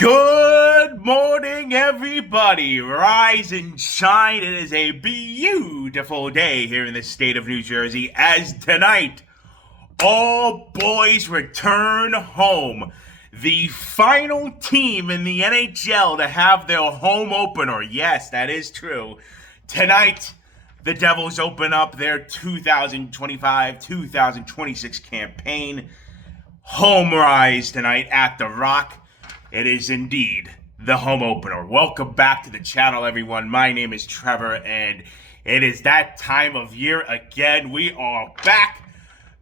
Good morning, everybody. Rise and shine. It is a beautiful day here in the state of New Jersey as tonight all boys return home. The final team in the NHL to have their home opener. Yes, that is true. Tonight, the Devils open up their 2025-2026 campaign. Home rise tonight at the Rock. It is indeed the home opener. Welcome back to the channel, everyone. My name is Trevor, and it is that time of year again. We are back.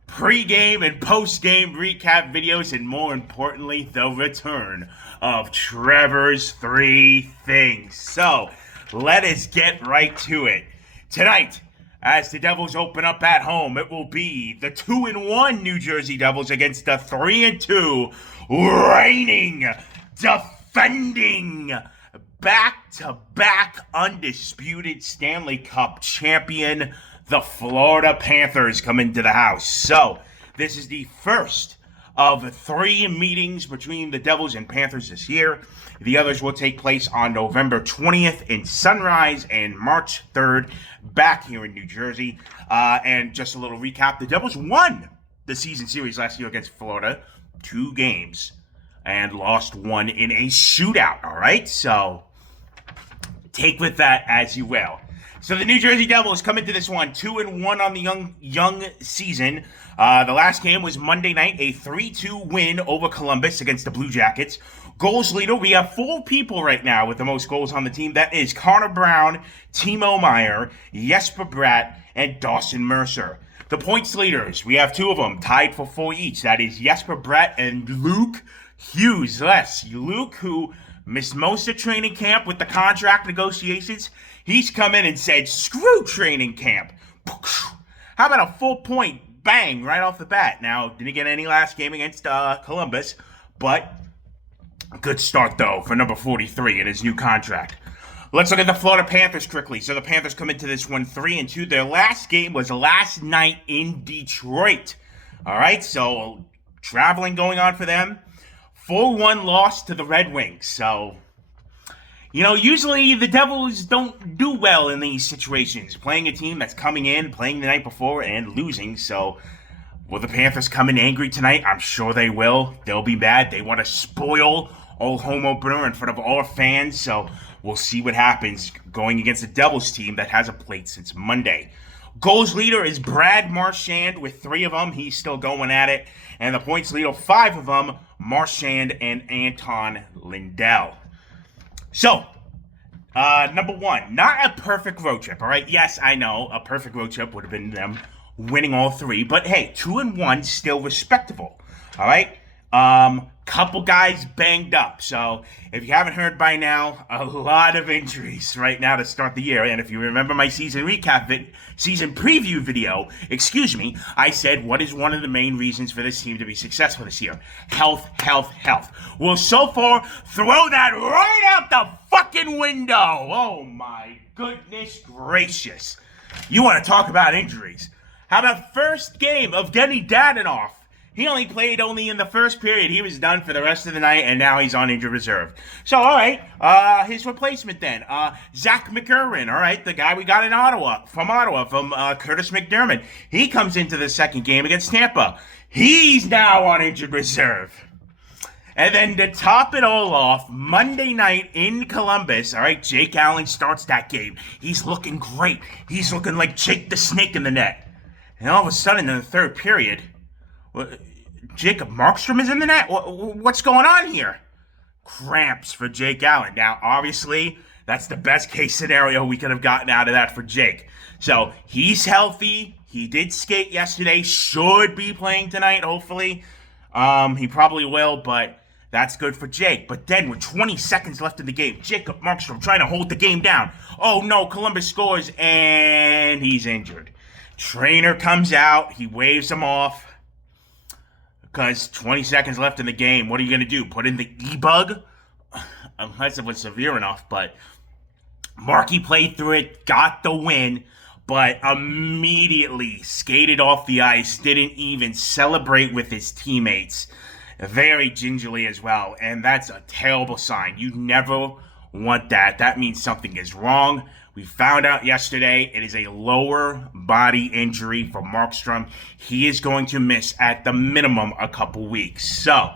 Pre-game and post-game recap videos, and more importantly, the return of Trevor's Three Things. So, let us get right to it. Tonight, as the Devils open up at home, it will be the 2-1 New Jersey Devils against the 3-2 reigning, defending, back-to-back undisputed Stanley Cup champion, the Florida Panthers, come into the house. So, this is the first of 3 meetings between the Devils and Panthers this year. The others will take place on November 20th in Sunrise and March 3rd back here in New Jersey. And just a little recap, the Devils won the season series last year against Florida, 2 games, and lost 1 in a shootout, all right? So, take with that as you will. So the New Jersey Devils come into this one 2-1 on the young season. The last game was Monday night, a 3-2 win over Columbus against the Blue Jackets. Goals leader, we have 4 people right now with the most goals on the team. That is Connor Brown, Timo Meier, Jesper Bratt, and Dawson Mercer. The points leaders, we have 2 of them tied for 4 each. That is Jesper Bratt and Luke Hughes. Yes, Luke, who missed most of training camp with the contract negotiations. He's come in and said, screw training camp. How about a full point bang right off the bat? Now, didn't get any last game against Columbus, but good start, though, for number 43 in his new contract. Let's look at the Florida Panthers quickly. So the Panthers come into this one 3-2. Their last game was last night in Detroit. All right, so traveling going on for them. 4-1 loss to the Red Wings. So, you know, usually the Devils don't do well in these situations. Playing a team that's coming in, playing the night before, and losing. So, will the Panthers come in angry tonight? I'm sure they will. They'll be mad. They want to spoil our home opener in front of all our fans. So, we'll see what happens going against the Devils team that hasn't played since Monday. Goals leader is Brad Marchand with 3 of them. He's still going at it. And the points leader, 5 of them, Marchand and Anton Lindell. So, number 1, not a perfect road trip, all right? Yes, I know, a perfect road trip would have been them winning all 3. But, hey, 2-1, still respectable, all right? Couple guys banged up. So, if you haven't heard by now, a lot of injuries right now to start the year. And if you remember my season preview video, I said, what is one of the main reasons for this team to be successful this year? Health, health, health. Well, so far, throw that right out the fucking window. Oh, my goodness gracious. You want to talk about injuries? How about first game of Denny Dadanoff? He only played in the first period. He was done for the rest of the night, and now he's on injured reserve. So, all right, his replacement then, Zach McGurran, all right, the guy we got in Ottawa, from Curtis McDermott. He comes into the second game against Tampa. He's now on injured reserve. And then to top it all off, Monday night in Columbus, all right, Jake Allen starts that game. He's looking great. He's looking like Jake the Snake in the net. And all of a sudden, in the third period, Jacob Markstrom is in the net? What's going on here? Cramps for Jake Allen. Now, obviously, that's the best case scenario we could have gotten out of that for Jake. So, he's healthy. He did skate yesterday. Should be playing tonight, hopefully. He probably will, but that's good for Jake. But then, with 20 seconds left in the game, Jacob Markstrom trying to hold the game down. Oh, no, Columbus scores, and he's injured. Trainer comes out. He waves him off. Because 20 seconds left in the game, what are you going to do? Put in the e-bug? Unless it was severe enough, but Markey played through it, got the win, but immediately skated off the ice, didn't even celebrate with his teammates. very gingerly as well, and that's a terrible sign. You never want that. That means something is wrong. We found out yesterday it is a lower body injury for Markstrom. He is going to miss at the minimum a couple weeks. So,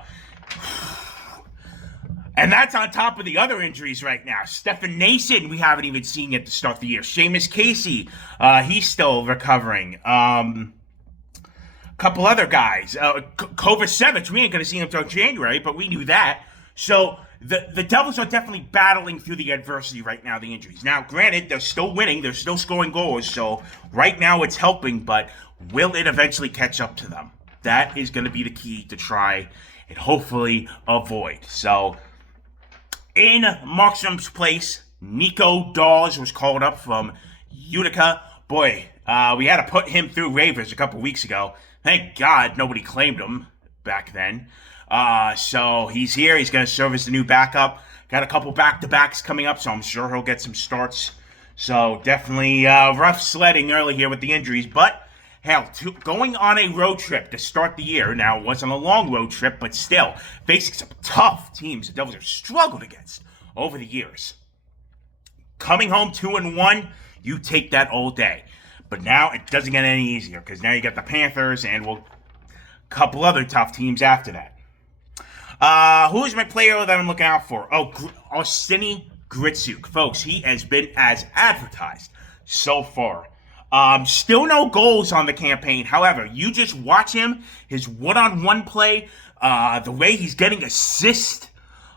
and that's on top of the other injuries right now. Stefan Nason, we haven't even seen yet to start the year. Seamus Casey, he's still recovering. Couple other guys. Kovacevic, we ain't going to see him until January, but we knew that. So the Devils are definitely battling through the adversity right now, the injuries. Now, granted, they're still winning. They're still scoring goals. So right now it's helping, but will it eventually catch up to them? That is going to be the key to try and hopefully avoid. So in Markstrom's place, Nico Dawes was called up from Utica. Boy, we had to put him through waivers a couple weeks ago. Thank God nobody claimed him back then. So he's here. He's going to serve as the new backup. Got a couple back-to-backs coming up, so I'm sure he'll get some starts. So definitely rough sledding early here with the injuries. But, hell, going on a road trip to start the year. Now, it wasn't a long road trip, but still, facing some tough teams the Devils have struggled against over the years. Coming home 2-1, you take that all day. But now it doesn't get any easier because now you got the Panthers and a couple other tough teams after that. Who is my player that I'm looking out for? Oh, Arseny Gritsuk. Folks, he has been as advertised so far. Still no goals on the campaign. However, you just watch him, his one-on-one play, the way he's getting assists.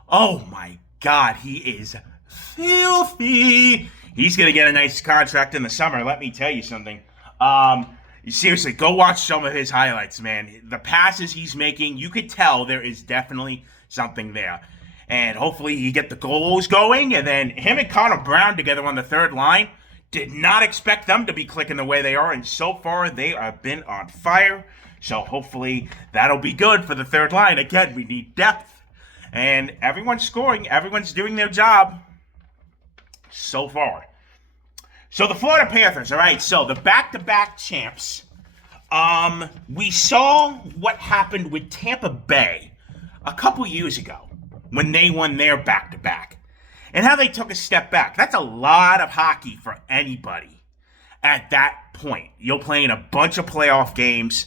Oh my God, he is filthy. He's going to get a nice contract in the summer. Let me tell you something. Seriously, go watch some of his highlights, man. The passes he's making, you could tell there is definitely something there. And hopefully he get the goals going. And then him and Connor Brown together on the third line. Did not expect them to be clicking the way they are. And so far, they have been on fire. So hopefully that'll be good for the third line. Again, we need depth. And everyone's scoring. Everyone's doing their job. So far. So the Florida Panthers, all right, so the back-to-back champs. We saw what happened with Tampa Bay a couple years ago when they won their back-to-back and how they took a step back. That's a lot of hockey for anybody at that point. You're playing a bunch of playoff games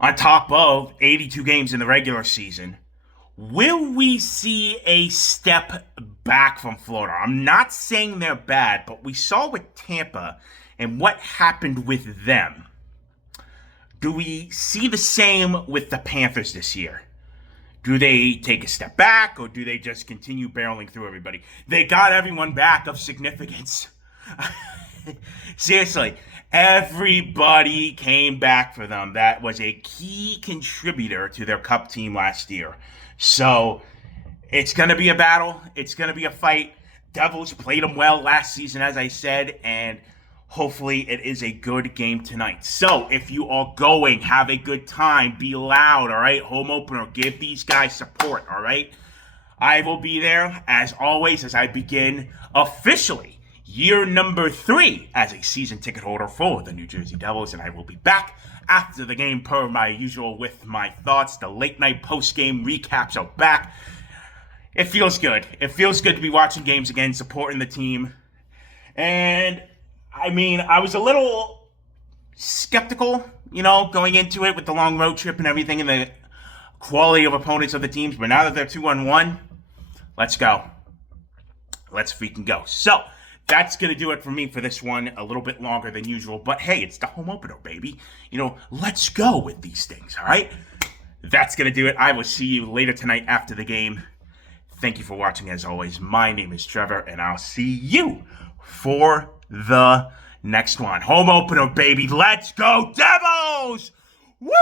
on top of 82 games in the regular season. Will we see a step back from Florida? I'm not saying they're bad, but we saw with Tampa and what happened with them. Do we see the same with the Panthers this year? Do they take a step back, or do they just continue barreling through everybody? They got everyone back of significance. Seriously, everybody came back for them. That was a key contributor to their Cup team last year. So, it's going to be a battle. It's going to be a fight. Devils played them well last season, as I said, and hopefully it is a good game tonight. So, if you are going, have a good time. Be loud, all right? Home opener. Give these guys support, all right? I will be there, as always, as I begin officially year number 3 as a season ticket holder for the New Jersey Devils, and I will be back after the game per my usual with my thoughts. The late night post-game recaps are back. It feels good. It feels good to be watching games again, supporting the team. And, I mean, I was a little skeptical, going into it with the long road trip and everything and the quality of opponents of the teams. But now that they're 2-1, let's go. Let's freaking go. So, that's going to do it for me for this one. A little bit longer than usual. But hey, it's the home opener, baby. Let's go with these things, all right? That's going to do it. I will see you later tonight after the game. Thank you for watching, as always. My name is Trevor, and I'll see you for the next one. Home opener, baby. Let's go, Devils! Woo!